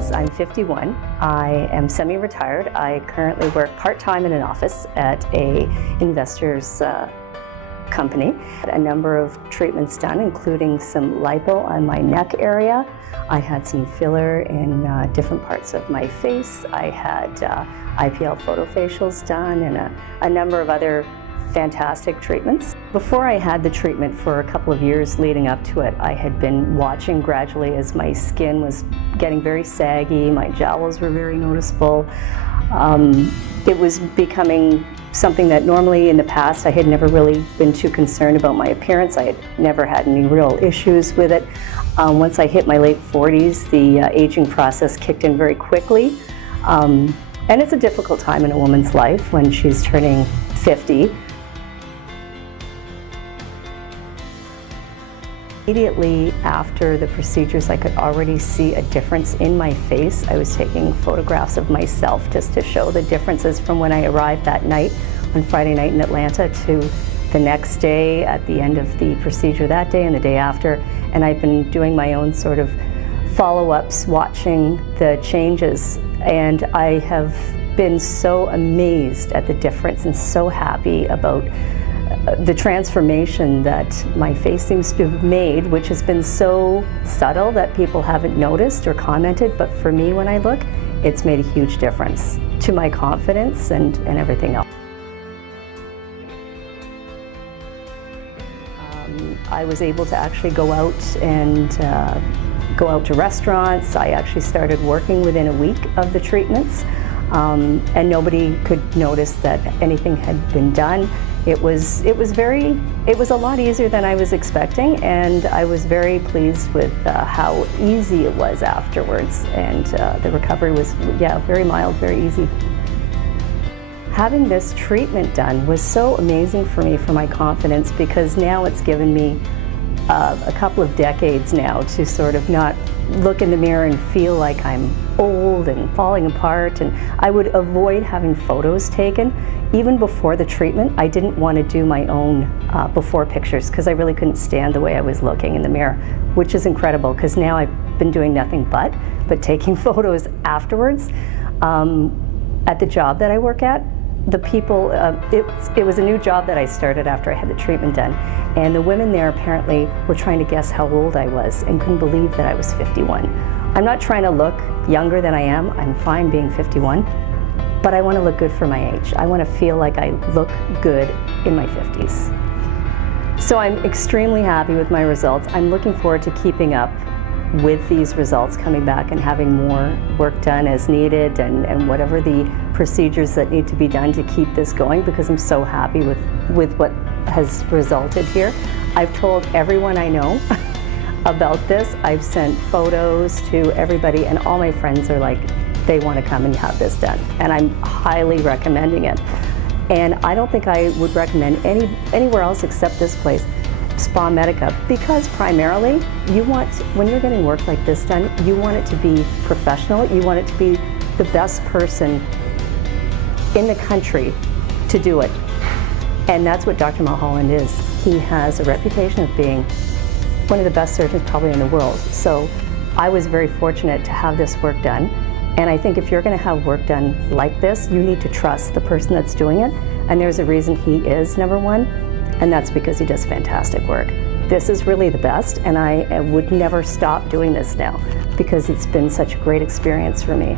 Louise. I'm 51. I am semi-retired. I currently work part-time in an office at a investor's company. A number of treatments done, including some lipo on my neck area. I had some filler in different parts of my face. I had IPL photofacials done and a number of other fantastic treatments. Before I had the treatment, for a couple of years leading up to it, I had been watching gradually as my skin was getting very saggy, my jowls were very noticeable. It was becoming something that normally in the past I had never really been too concerned about my appearance. I had never had any real issues with it. Once I hit my late 40s, the aging process kicked in very quickly. And it's a difficult time in a woman's life when she's turning 50. Immediately after the procedures, I could already see a difference in my face. I was taking photographs of myself just to show the differences from when I arrived that night on Friday night in Atlanta to the next day at the end of the procedure that day and the day after. And I've been doing my own sort of follow-ups, watching the changes, and I have been so amazed at the difference and so happy about the transformation that my face seems to have made, which has been so subtle that people haven't noticed or commented, but for me, when I look, it's made a huge difference to my confidence and everything else. I was able to actually go out and go out to restaurants. I actually started working within a week of the treatments, and nobody could notice that anything had been done. It was a lot easier than I was expecting, and I was very pleased with how easy it was afterwards, and the recovery was, very mild, very easy. Having this treatment done was so amazing for me, for my confidence, because now it's given me a couple of decades now to sort of not look in the mirror and feel like I'm old and falling apart. And I would avoid having photos taken. Even before the treatment, I didn't want to do my own before pictures because I really couldn't stand the way I was looking in the mirror, which is incredible because now I've been doing nothing but taking photos afterwards. At the job that I work at, the people, it was a new job that I started after I had the treatment done, and the women there apparently were trying to guess how old I was and couldn't believe that I was 51. I'm not trying to look younger than I am. I'm fine being 51, but I want to look good for my age. I want to feel like I look good in my 50s. So I'm extremely happy with my results. I'm looking forward to keeping up with these results, coming back and having more work done as needed, and whatever the procedures that need to be done to keep this going, because I'm so happy with what has resulted here. I've told everyone I know about this. I've sent photos to everybody, and all my friends are like, they want to come and have this done, and I'm highly recommending it. And I don't think I would recommend anywhere else except this place, Spa Medica, because primarily you want, when you're getting work like this done, you want it to be professional. You want it to be the best person in the country to do it. And that's what Dr. Mulholland is. He has a reputation of being one of the best surgeons probably in the world. So I was very fortunate to have this work done. And I think if you're going to have work done like this, you need to trust the person that's doing it. And there's a reason he is number one. And that's because he does fantastic work. This is really the best, and I would never stop doing this now because it's been such a great experience for me.